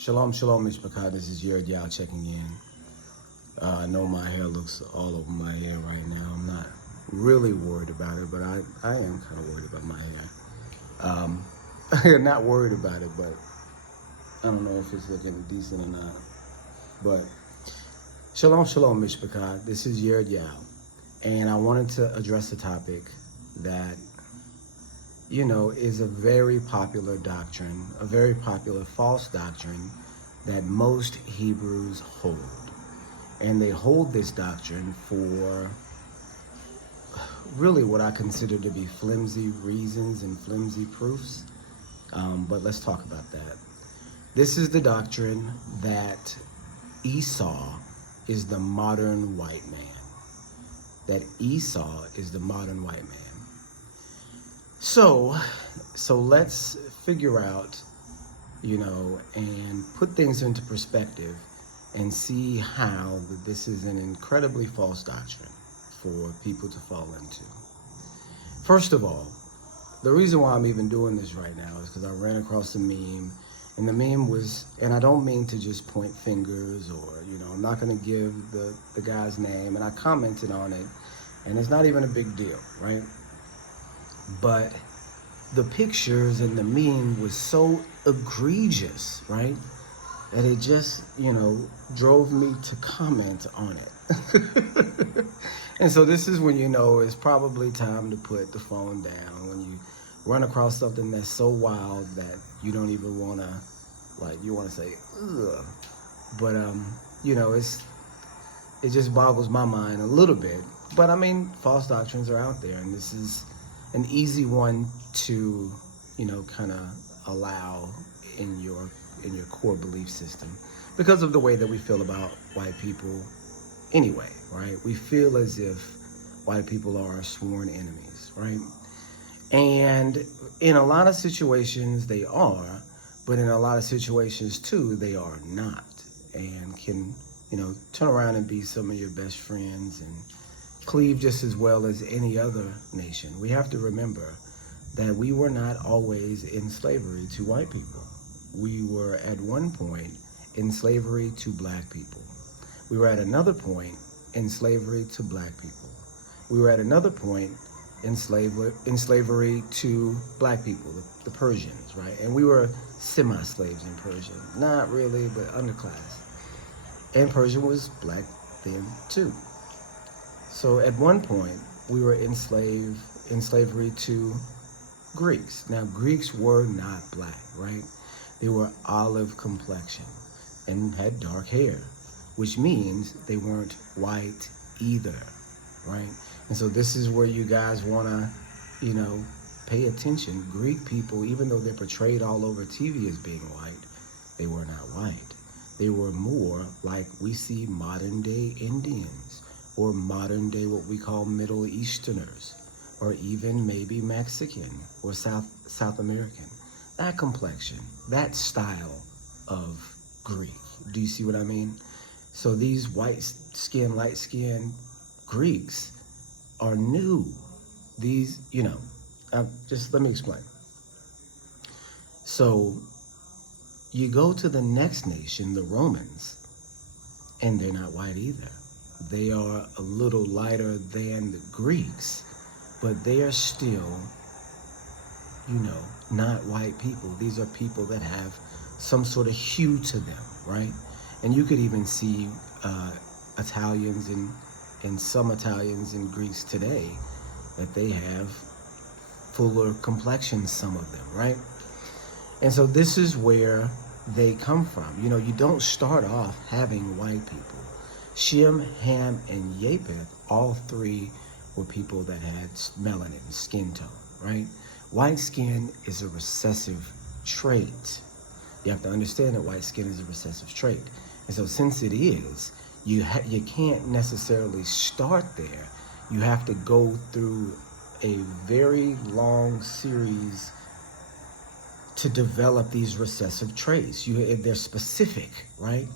Shalom, shalom, Mishpachah. This is Yared Yao checking in. I know my hair looks all over my hair right now. I'm not really worried about it, but I am kind of worried about my hair. Not worried about it, but I don't know if it's looking decent or not. But shalom, shalom, Mishpachah. This is Yared Yao. And I wanted to address a topic that, you know, is a very popular doctrine, a very popular false doctrine that most Hebrews hold. And they hold this doctrine for really what I consider to be flimsy reasons and flimsy proofs. But let's talk about that. This is the doctrine that Esau is the modern white man. That Esau is the modern white man. So let's figure out, you know, and put things into perspective and see how this is an incredibly false doctrine for people to fall into. First of all, the reason why I'm even doing this right now is because I ran across a meme, and the meme was, and I don't mean to just point fingers or, you know, I'm not going to give the guy's name, and I commented on it, and it's not even a big deal, right? But the pictures and the meme was so egregious, right? That it just, you know, drove me to comment on it. And so this is when you know it's probably time to put the phone down, when you run across something that's so wild that you don't even want to, like, you want to say, ugh. But, you know, it just boggles my mind a little bit. But I mean, false doctrines are out there, and this is an easy one to, you know, kind of allow in your core belief system because of the way that we feel about white people anyway, right? We feel as if white people are our sworn enemies, right? And in a lot of situations they are, but in a lot of situations too, they are not, and can, you know, turn around and be some of your best friends and cleave just as well as any other nation. We have to remember that we were not always in slavery to white people. We were at one point in slavery to black people. We were at another point in slavery to black people. We were at another point in slavery to black people, the Persians, right? And we were semi-slaves in Persia. Not really, but underclass. And Persia was black then too. So at one point, we were in slavery to Greeks. Now, Greeks were not black, right? They were olive complexion and had dark hair, which means they weren't white either, right? And so this is where you guys want to, you know, pay attention. Greek people, even though they're portrayed all over TV as being white, they were not white. They were more like we see modern day Indians, or modern day what we call Middle Easterners, or even maybe Mexican or South American. That complexion, that style of Greek. Do you see what I mean? So these white skin, light skin Greeks are new. These, you know, just let me explain. So you go to the next nation, the Romans, and they're not white either. They are a little lighter than the Greeks, but they are still, you know, not white people. These are people that have some sort of hue to them, right? And you could even see Italians and some Italians and Greeks today that they have fuller complexions, some of them, right? And so this is where they come from. You know, you don't start off having white people. Shem, Ham, and Japheth, all three were people that had melanin, skin tone, right? White skin is a recessive trait. You have to understand that white skin is a recessive trait. And so since it is, you can't necessarily start there. You have to go through a very long series to develop these recessive traits. They're specific, right?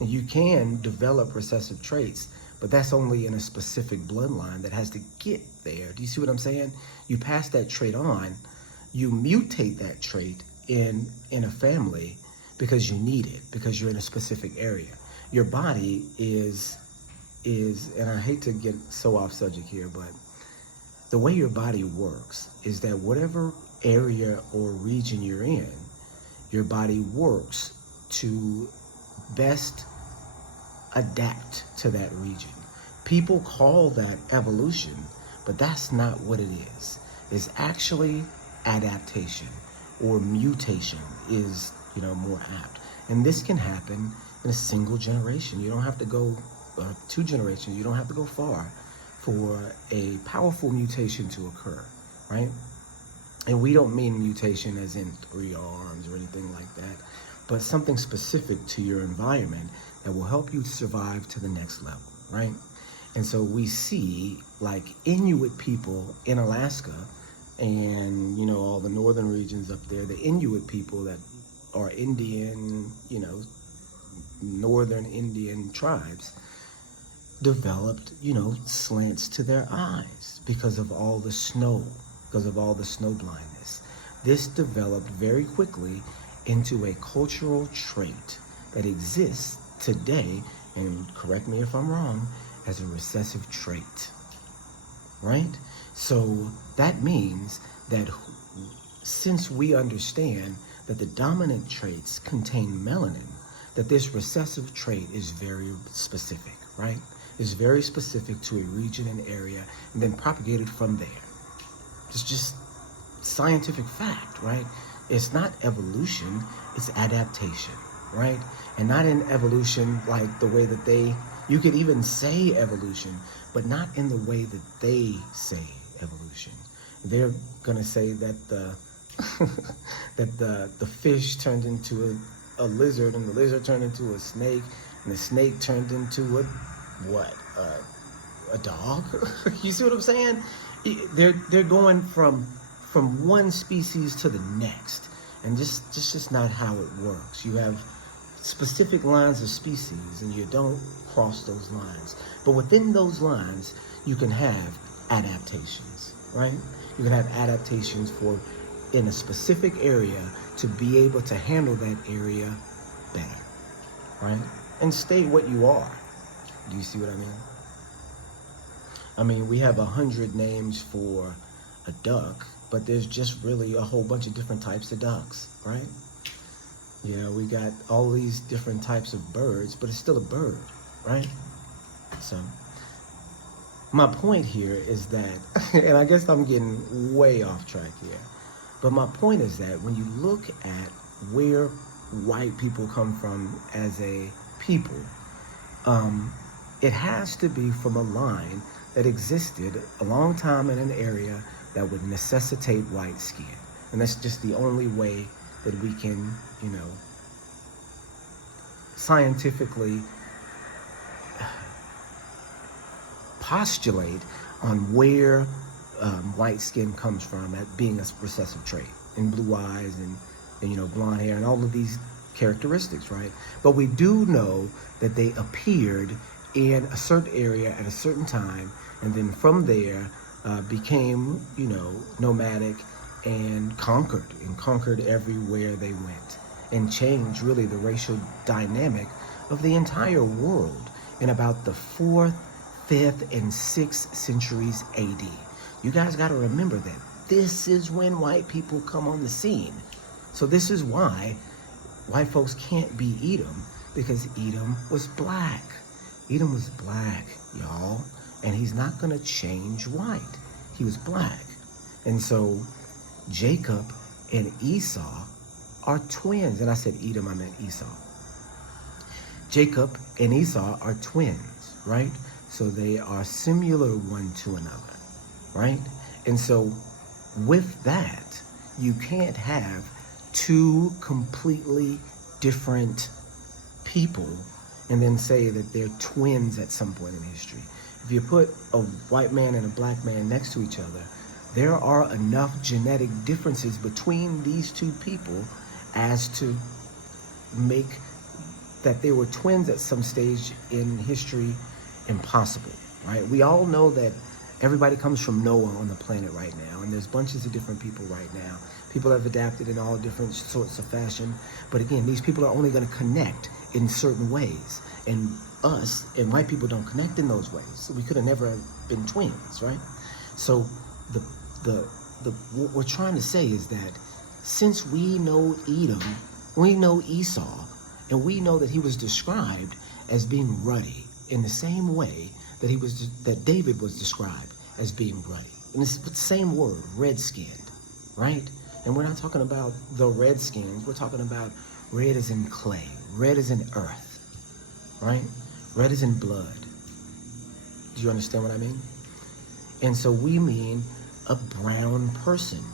And you can develop recessive traits, but that's only in a specific bloodline that has to get there. Do you see what I'm saying? You pass that trait on, you mutate that trait in a family, because you need it, because you're in a specific area. Your body is, and I hate to get so off subject here, but the way your body works is that whatever area or region you're in, your body works to best adapt to that region. People call that evolution, but that's not what it is. It's actually adaptation, or mutation is, more apt. And this can happen in a single generation. You don't have to go 2 generations. You don't have to go far for a powerful mutation to occur, right? And we don't mean mutation as in 3 arms or anything like that, but something specific to your environment that will help you survive to the next level, right? And so we see like Inuit people in Alaska and, all the northern regions up there, the Inuit people that are Indian, northern Indian tribes developed, slants to their eyes because of all the snow, because of all the snow blindness. This developed very quickly into a cultural trait that exists today, and correct me if I'm wrong, as a recessive trait, right? So that means that since we understand that the dominant traits contain melanin, that this recessive trait is very specific, right? It's very specific to a region and area, and then propagated from there. It's just scientific fact, right? It's not evolution, it's adaptation, right? And not in evolution like the way that you could even say evolution, but not in the way that they say evolution. They're gonna say that the fish turned into a lizard, and the lizard turned into a snake, and the snake turned into a dog. You see what I'm saying? They're going from one species to the next, and just not how it works. You have specific lines of species, and you don't cross those lines. But within those lines, you can have adaptations, right? You can have adaptations in a specific area to be able to handle that area better, right? And stay what you are. Do you see what I mean? I mean, we have 100 names for a duck, but there's just really a whole bunch of different types of ducks, right? We got all these different types of birds, but it's still a bird, right? So my point here is that, and I guess I'm getting way off track here, but my point is that when you look at where white people come from as a people, it has to be from a line that existed a long time in an area that would necessitate white skin. And that's just the only way that we can, scientifically postulate on where white skin comes from at being a recessive trait, and blue eyes and blonde hair and all of these characteristics, right? But we do know that they appeared in a certain area at a certain time, and then from there became, nomadic and conquered everywhere they went, and changed really the racial dynamic of the entire world in about the 4th, 5th, and 6th centuries AD. You guys got to remember that this is when white people come on the scene. So this is why white folks can't be Edom, because Edom was black. Edom was black, y'all, and he's not going to change white. He was black. And so Jacob and Esau are twins. And I said Edom, I meant Esau. Jacob and Esau are twins, right? So they are similar one to another, right? And so with that, you can't have 2 completely different people and then say that they're twins at some point in history. If you put a white man and a black man next to each other, there are enough genetic differences between these 2 people as to make that they were twins at some stage in history impossible, right? We all know that Everybody comes from Noah on the planet right now, and there's bunches of different people right now. People have adapted in all different sorts of fashion, but again, these people are only going to connect in certain ways, and us and white people don't connect in those ways. So we could have never been twins, right? So what we're trying to say is that since we know Edom, we know Esau, and we know that he was described as being ruddy in the same way that David was described as being ruddy. And it's the same word, red-skinned, right? And we're not talking about the redskins. We're talking about red as in clay, red as in earth, right? Red as in blood. Do you understand what I mean? And so we mean a brown person,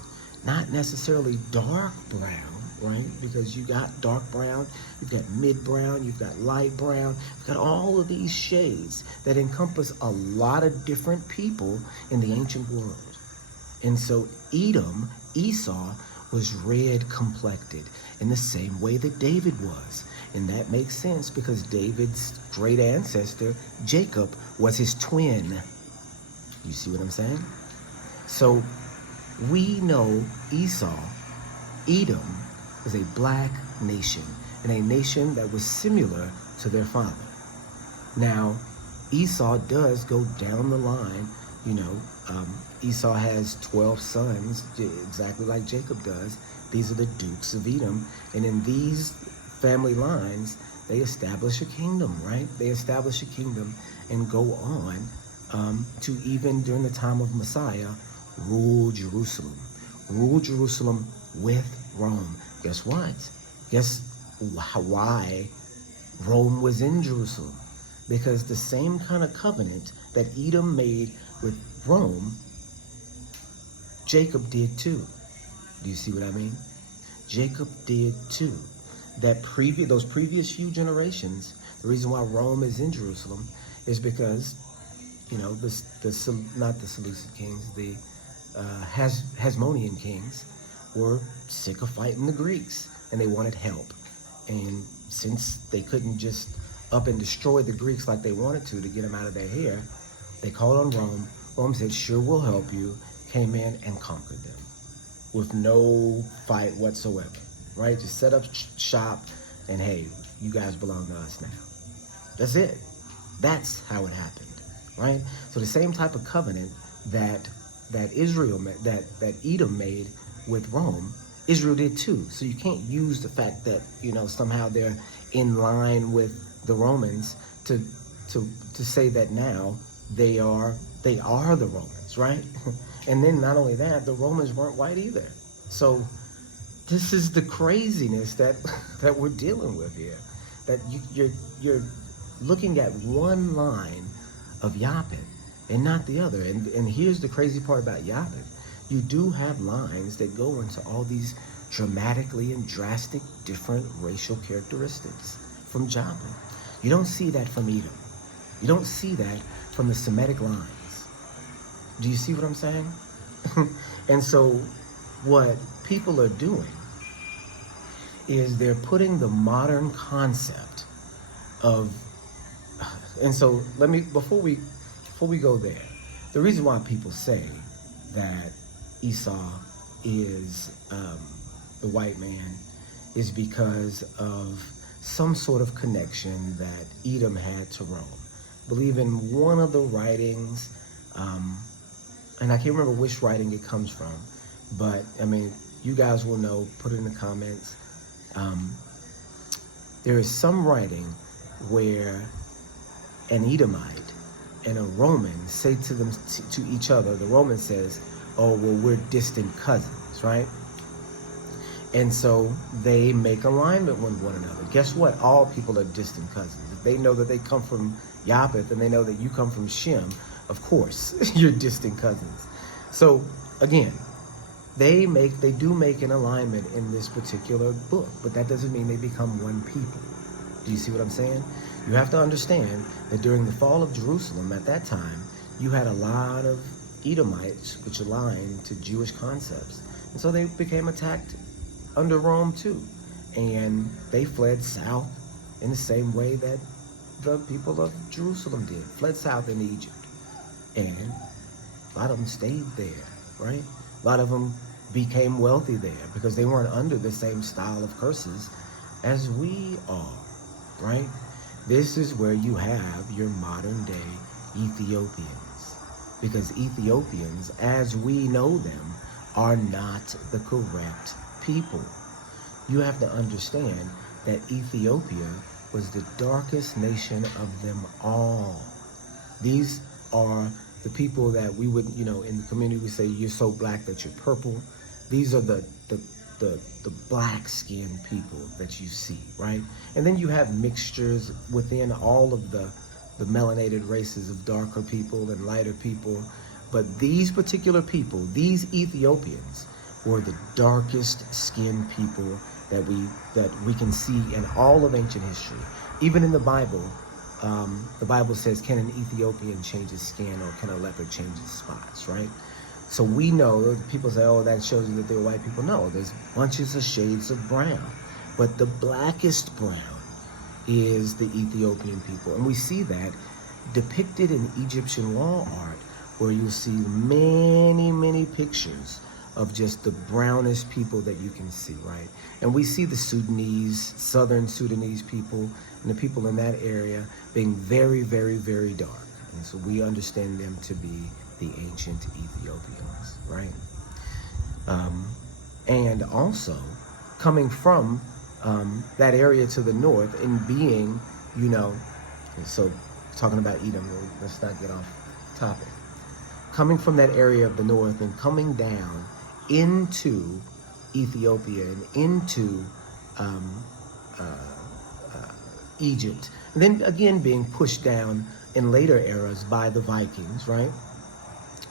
not necessarily dark brown, right? Because you got dark brown, you've got mid brown, you've got light brown, you've got all of these shades that encompass a lot of different people in the ancient world. And so Edom, Esau, was red complected in the same way that David was. And that makes sense because David's great ancestor, Jacob, was his twin. You see what I'm saying? So we know Esau, Edom, was a black nation, and a nation that was similar to their father. Now, Esau does go down the line, Esau has 12 sons, exactly like Jacob does. These are the dukes of Edom, and in these family lines, they establish a kingdom, right? They establish a kingdom and go on to, even during the time of Messiah, rule Jerusalem with Rome. Guess what? Guess why Rome was in Jerusalem? Because the same kind of covenant that Edom made with Rome, Jacob did too. Do you see what I mean? Jacob did too. Those previous few generations, the reason why Rome is in Jerusalem is because, not the Seleucid kings, the Hasmonean kings were sick of fighting the Greeks, and they wanted help. And since they couldn't just up and destroy the Greeks like they wanted to get them out of their hair, they called on Rome. Rome said, sure, we'll help you, came in and conquered them with no fight whatsoever, right? Just set up shop and, hey, you guys belong to us now. That's it. That's how it happened, right? So the same type of covenant that that Edom made with Rome, Israel did too. So you can't use the fact that, somehow they're in line with the Romans to say that now they are the Romans, right? And then not only that, the Romans weren't white either. So this is the craziness that we're dealing with here. That you're looking at one line of Japheth and not the other. And here's the crazy part about Japheth. You do have lines that go into all these dramatically and drastic different racial characteristics from Japheth. You don't see that from Edom. You don't see that from the Semitic lines. Do you see what I'm saying? And so what people are doing is they're putting the modern concept of, and so before we go there, the reason why people say that Esau is the white man is because of some sort of connection that Edom had to Rome. I believe in one of the writings, and I can't remember which writing it comes from, but I mean, you guys will know, put it in the comments. There is some writing where an Edomite and a Roman say to each other, the Roman says, oh, well, we're distant cousins, right? And so they make alignment with one another. Guess what? All people are distant cousins. If they know that they come from Japheth and they know that you come from Shem, of course, you're distant cousins. So again, they do make an alignment in this particular book, but that doesn't mean they become one people. Do you see what I'm saying? You have to understand that during the fall of Jerusalem at that time, you had a lot of Edomites which aligned to Jewish concepts. And so they became attacked under Rome too. And they fled south in the same way that the people of Jerusalem did, fled south into Egypt. And A lot of them stayed there, right? A lot of them became wealthy there because they weren't under the same style of curses as we are, right? This is where you have your modern day Ethiopians, because Ethiopians, as we know them, are not the correct people. You have to understand that Ethiopia was the darkest nation of them all. These are the people that we would, in the community, we say, you're so black that you're purple. These are the black-skinned people that you see, right? And then you have mixtures within all of the melanated races of darker people and lighter people. But these particular people, these Ethiopians, were the darkest skinned people that we can see in all of ancient history. Even in the Bible says, can an Ethiopian change his skin, or can a leopard change his spots, right? So we know, people say, oh, that shows you that they're white people. No, there's bunches of shades of brown. But the blackest brown is the Ethiopian people. And we see that depicted in Egyptian wall art, where you'll see many, many pictures of just the brownest people that you can see, right? And we see the Sudanese, southern Sudanese people, and the people in that area being very, very, very dark. And so we understand them to be the ancient Ethiopians, right? And also coming from that area to the north and being, so talking about Edom, let's not get off topic. Coming from that area of the north and coming down into Ethiopia and into Egypt, and then again being pushed down in later eras by the Vikings, right?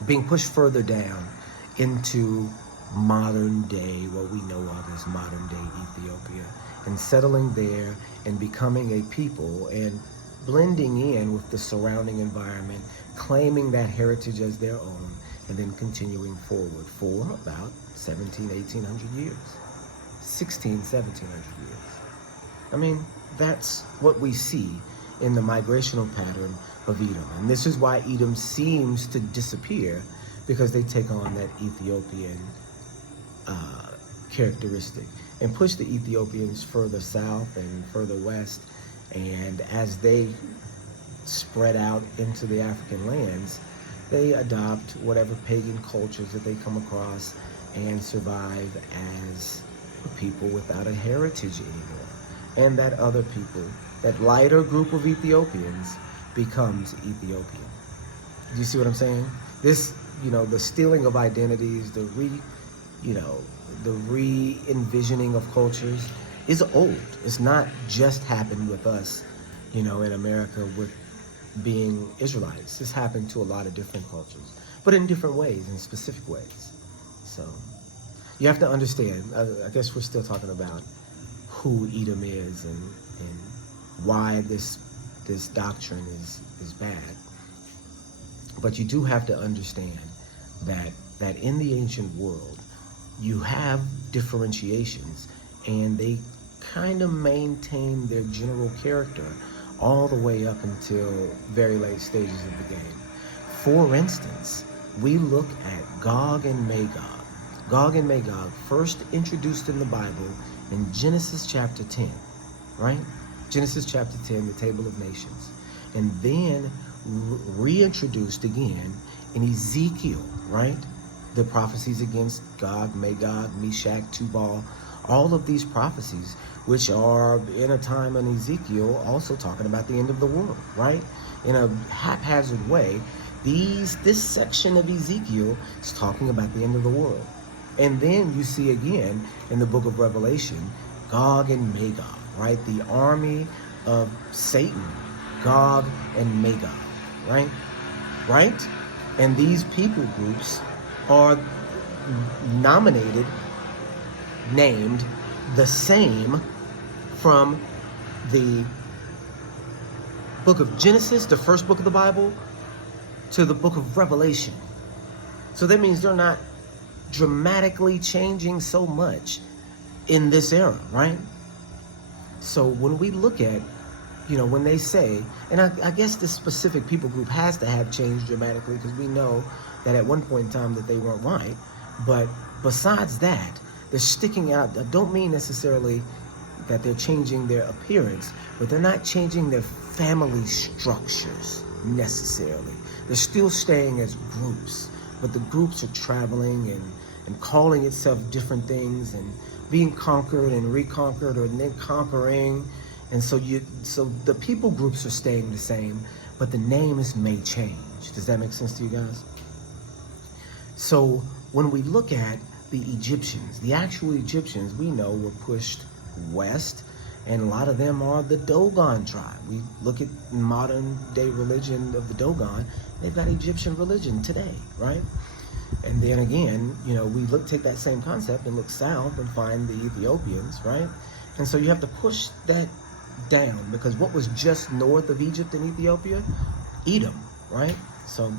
Being pushed further down into modern day, what we know of as modern day Ethiopia, and settling there and becoming a people and blending in with the surrounding environment, claiming that heritage as their own, and then continuing forward for about 1800 years, 1700 years. I mean, that's what we see in the migrational pattern of Edom. And this is why Edom seems to disappear, because they take on that Ethiopian characteristic and push the Ethiopians further south and further west. And as they spread out into the African lands, they adopt whatever pagan cultures that they come across and survive as a people without a heritage anymore. And that other people, that lighter group of Ethiopians, becomes Ethiopian. Do you see what I'm saying? This, the stealing of identities, the re-envisioning of cultures is old. It's not just happened with us, in America with being Israelites. This happened to a lot of different cultures, but in different ways, in specific ways. So you have to understand, I guess we're still talking about who Edom is and why this doctrine is bad. But you do have to understand that in the ancient world, you have differentiations, and they kind of maintain their general character all the way up until very late stages of the game. For instance, we look at Gog and Magog. Gog and Magog, first introduced in the Bible in Genesis chapter 10, right? Genesis chapter 10, the Table of Nations. And then reintroduced again in Ezekiel, right? The prophecies against Gog, Magog, Meshach, Tubal, all of these prophecies, which are in a time in Ezekiel also talking about the end of the world, right? In a haphazard way, this section of Ezekiel is talking about the end of the world. And then you see again in the book of Revelation, Gog and Magog, right? The army of Satan, Gog and Magog, right? Right? And these people groups are named the same from the book of Genesis, the first book of the Bible, to the book of Revelation. So that means they're not dramatically changing so much in this era, right? So when we look at when they say, and I guess this specific people group has to have changed dramatically, because we know that at one point in time that they weren't white. But besides that, they're sticking out. I don't mean necessarily that they're changing their appearance, but they're not changing their family structures necessarily. They're still staying as groups, but the groups are traveling and calling itself different things and being conquered and reconquered, or then conquering. And so the people groups are staying the same, but the names may change. Does that make sense to you guys? So when we look at the Egyptians, the actual Egyptians, we know were pushed west, and a lot of them are the Dogon tribe. We look at modern day religion of the Dogon, they've got Egyptian religion today, right? And then again, we take that same concept and look south and find the Ethiopians, right? And so you have to push that down, because what was just north of Egypt and Ethiopia? Edom, right? So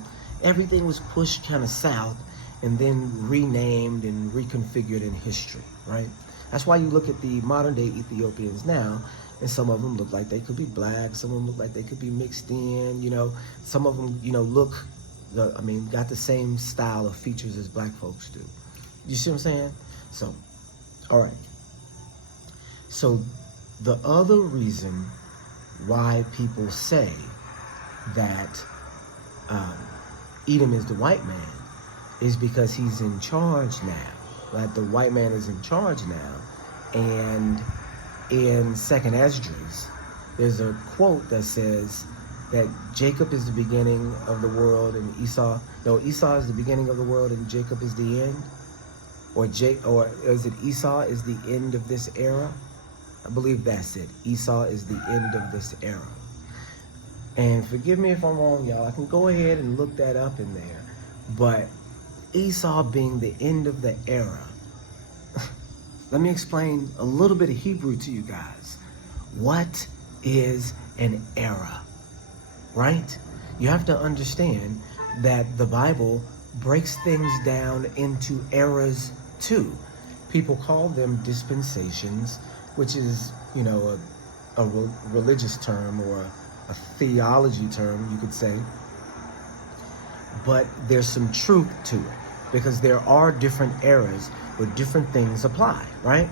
everything was pushed kind of south and then renamed and reconfigured in history, right? That's why you look at the modern day Ethiopians now, and some of them look like they could be black, some of them look like they could be mixed in, some of them, got the same style of features as black folks do. You see what I'm saying? So, all right. So the other reason why people say that Edom is the white man is because he's in charge now. Like the white man is in charge now. And in 2nd Esdras, there's a quote that says that Jacob is the beginning of the world and Esau is the beginning of the world and Jacob is the end. Or is it Esau is the end of this era? I believe that's it. Esau is the end of this era. And forgive me if I'm wrong, y'all. I can go ahead and look that up in there. But Esau being the end of the era. Let me explain a little bit of Hebrew to you guys. What is an era? Right? You have to understand that the Bible breaks things down into eras too. People call them dispensations, which is, a religious term or a theology term, you could say. But there's some truth to it, because there are different eras where different things apply, right?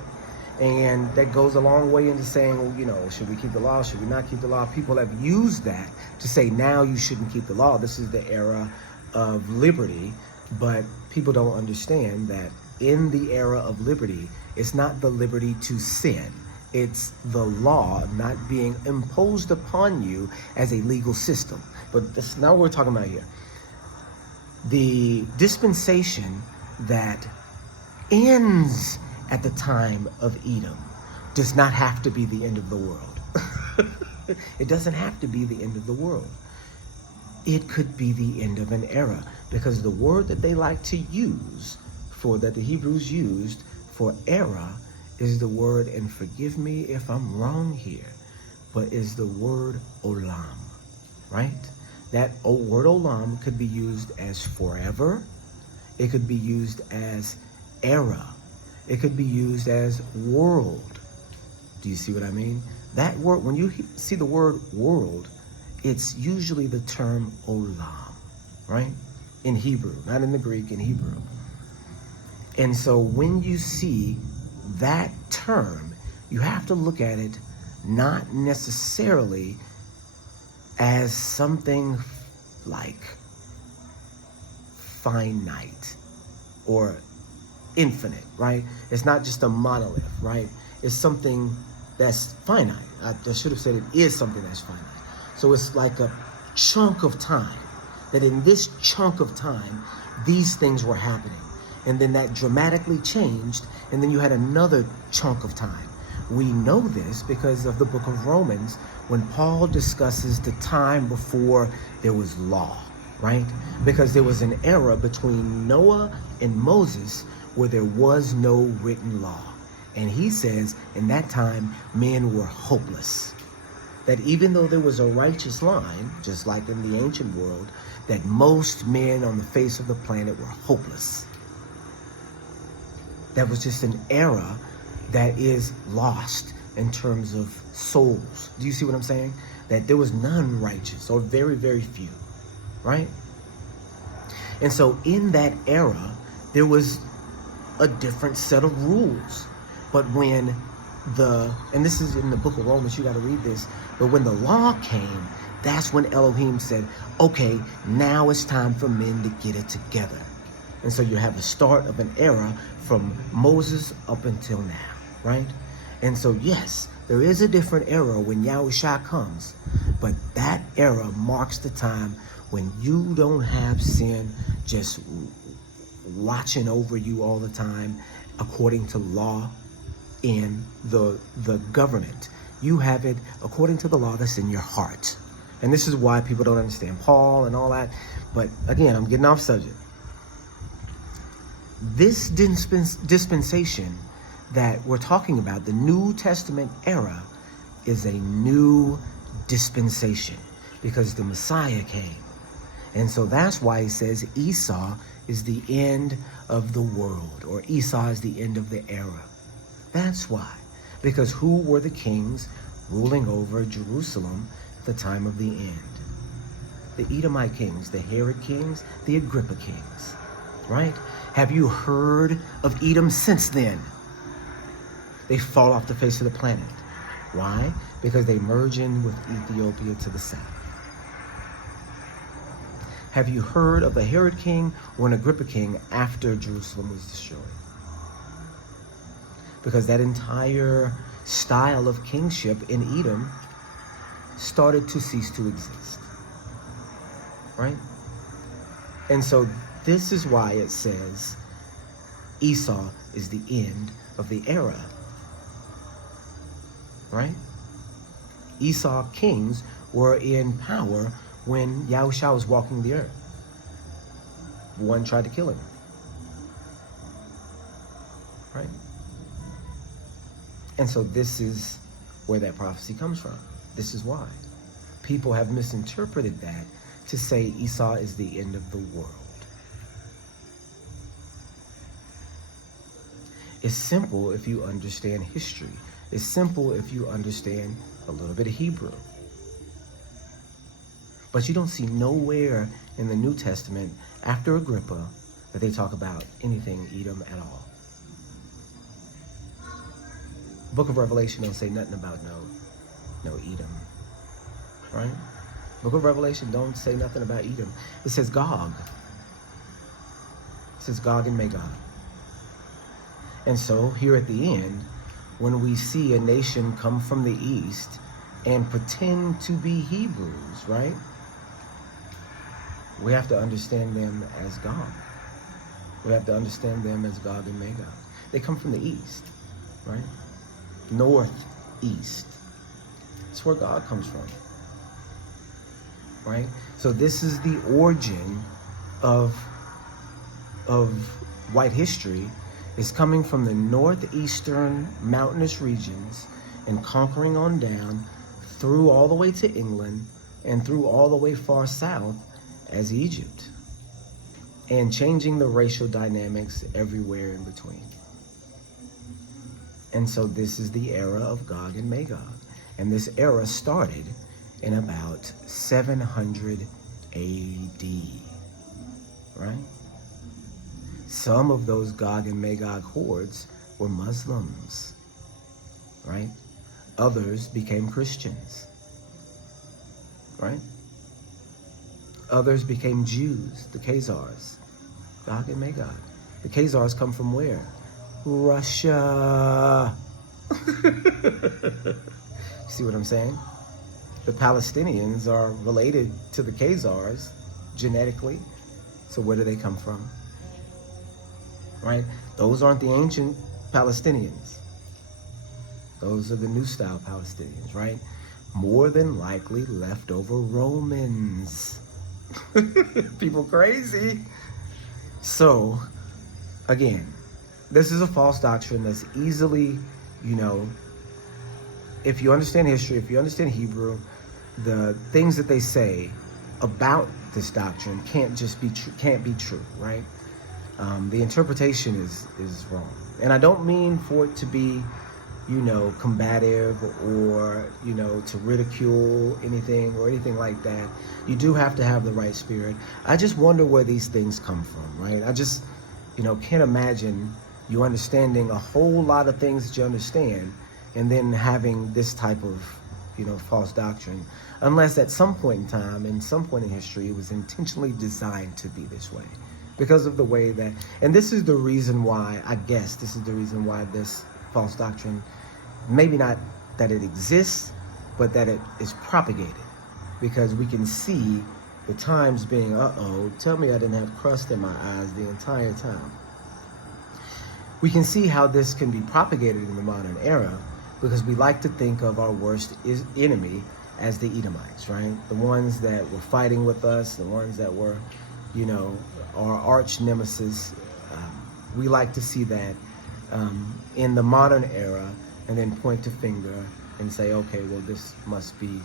And that goes a long way into saying, well, should we keep the law? Should we not keep the law? People have used that to say, now you shouldn't keep the law. This is the era of liberty. But people don't understand that in the era of liberty, it's not the liberty to sin. It's the law not being imposed upon you as a legal system. But that's not what we're talking about here. The dispensation that ends at the time of Edom does not have to be the end of the world. It doesn't have to be the end of the world. It could be the end of an era, because the word that they like to use that the Hebrews used for era is the word, and forgive me if I'm wrong here, but is the word olam, right? That word olam could be used as forever. It could be used as era. It could be used as world. Do you see what I mean? That word, when you see the word world, it's usually the term olam, right? In Hebrew, not in the Greek, in Hebrew. And so when you see that term, you have to look at it not necessarily as something like finite or infinite, right? It's not just a monolith, right? It's something that's finite. I should have said it is something that's finite. So it's like a chunk of time, that in this chunk of time, these things were happening. And then that dramatically changed, and then you had another chunk of time. We know this because of the book of Romans, when Paul discusses the time before there was law, right? Because there was an era between Noah and Moses where there was no written law. And he says in that time, men were hopeless. That even though there was a righteous line, just like in the ancient world, that most men on the face of the planet were hopeless. That was just an era that is lost in terms of souls. Do you see what I'm saying? That there was none righteous, or very, very few, right? And so in that era, there was a different set of rules. But when and this is in the book of Romans, you got to read this, but when the law came, that's when Elohim said, okay, now it's time for men to get it together. And so you have the start of an era from Moses up until now, right? And so, yes, there is a different era when Yahushua comes, but that era marks the time when you don't have sin just watching over you all the time according to law in the government. You have it according to the law that's in your heart. And this is why people don't understand Paul and all that. But again, I'm getting off subject. This dispensation that we're talking about, the New Testament era, is a new dispensation because the Messiah came. And so that's why he says Esau is the end of the world, or Esau is the end of the era. That's why. Because who were the kings ruling over Jerusalem at the time of the end? The Edomite kings, the Herod kings, the Agrippa kings, right? Have you heard of Edom since then? They fall off the face of the planet. Why? Because they merge in with Ethiopia to the south. Have you heard of a Herod king or an Agrippa king after Jerusalem was destroyed? Because that entire style of kingship in Edom started to cease to exist, right? And so this is why it says Esau is the end of the era, right? Esau kings were in power when Yahushua was walking the earth. One tried to kill him, right? And so this is where that prophecy comes from. This is why. People have misinterpreted that to say Esau is the end of the world. It's simple if you understand history. It's simple if you understand a little bit of Hebrew. But you don't see nowhere in the New Testament after Agrippa that they talk about anything Edom at all. Book of Revelation don't say nothing about no Edom, right? Book of Revelation don't say nothing about Edom. It says Gog. It says Gog and Magog. And so here at the end, when we see a nation come from the east and pretend to be Hebrews, right? We have to understand them as Gog. We have to understand them as Gog and Magog. They come from the east, right? Northeast. That's where God comes from, right? So this is the origin of white history. It's coming from the northeastern mountainous regions and conquering on down through all the way to England and through all the way far south as Egypt, and changing the racial dynamics everywhere in between. And so this is the era of Gog and Magog. And this era started in about 700 AD, right? Some of those Gog and Magog hordes were Muslims, right? Others became Christians, right? Others became Jews, the Khazars, Gog and Magog. The Khazars come from where? Russia. See what I'm saying? The Palestinians are related to the Khazars genetically. So where do they come from? Right? Those aren't the ancient Palestinians. Those are the new style Palestinians, right? More than likely leftover Romans. People crazy. So, again, this is a false doctrine that's easily, if you understand history, if you understand Hebrew, the things that they say about this doctrine can't be true, right? The interpretation is wrong. And I don't mean for it to be combative or, to ridicule anything or anything like that. You do have to have the right spirit. I just wonder where these things come from, right? I just, can't imagine you understanding a whole lot of things that you understand and then having this type of, false doctrine, unless at some point in time, in some point in history, it was intentionally designed to be this way because of the way that, and this is the reason why, I guess, this is the reason why this false doctrine, maybe not that it exists, but that it is propagated, because we can see the times being, tell me I didn't have crust in my eyes the entire time. We can see how this can be propagated in the modern era because we like to think of our worst enemy as the Edomites, right? The ones that were fighting with us, the ones that were, our arch nemesis. We like to see that in the modern era and then point the finger and say, okay, well, this must be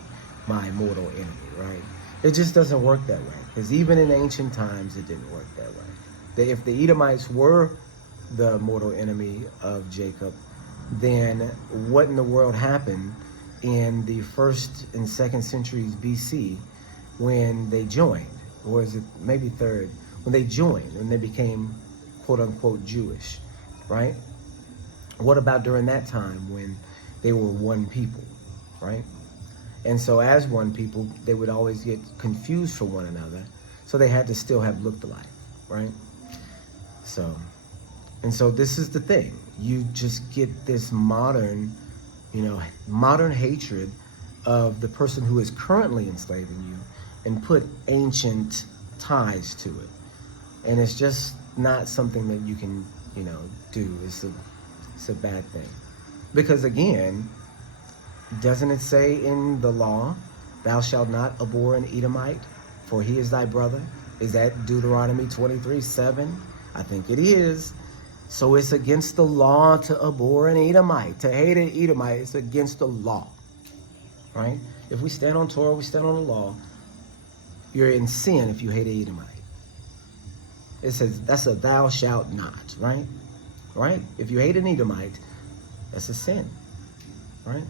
my mortal enemy, right? It just doesn't work that way, because even in ancient times, it didn't work that way. If the Edomites were the mortal enemy of Jacob, then what in the world happened in the 1st and 2nd centuries BC when they joined? Or is it maybe 3rd? When they joined, when they became quote-unquote Jewish, right? What about during that time when they were one people, right? And so as one people, they would always get confused for one another, so they had to still have looked alike, right? And so this is the thing. You just get this modern hatred of the person who is currently enslaving you and put ancient ties to it. And it's just not something that you can, do. It's a bad thing. Because again, doesn't it say in the law, thou shalt not abhor an Edomite, for he is thy brother? Is that Deuteronomy 23:7? I think it is. So it's against the law to abhor an Edomite. To hate an Edomite is against the law, right? If we stand on Torah, we stand on the law. You're in sin if you hate an Edomite. It says that's a thou shalt not, right? Right? If you hate an Edomite, that's a sin, right?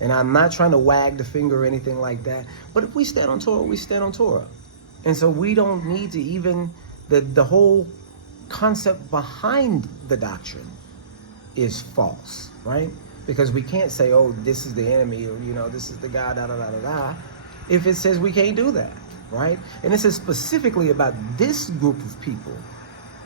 And I'm not trying to wag the finger or anything like that. But if we stand on Torah, we stand on Torah. And so we don't need to even, the whole concept behind the doctrine is false, right? Because we can't say, this is the enemy, or, this is the guy, da-da-da-da-da, if it says we can't do that, right? And it says specifically about this group of people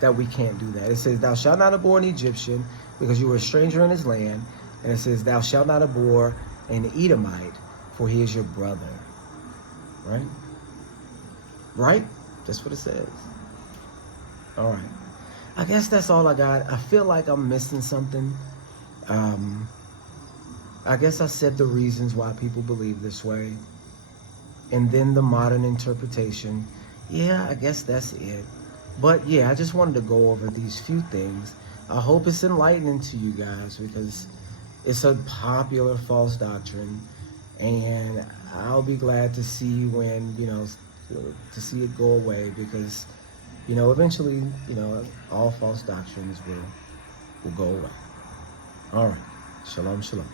that we can't do that. It says, thou shalt not abhor an Egyptian because you were a stranger in his land. And it says, thou shalt not abhor an Edomite, for he is your brother, right? Right? That's what it says. All right. I guess that's all I got. I feel like I'm missing something. I guess I said the reasons why people believe this way. And then the modern interpretation. Yeah, I guess that's it. But yeah, I just wanted to go over these few things. I hope it's enlightening to you guys, because it's a popular false doctrine. And I'll be glad to see when, to see it go away, because eventually, all false doctrines will go away. All right. Shalom, shalom.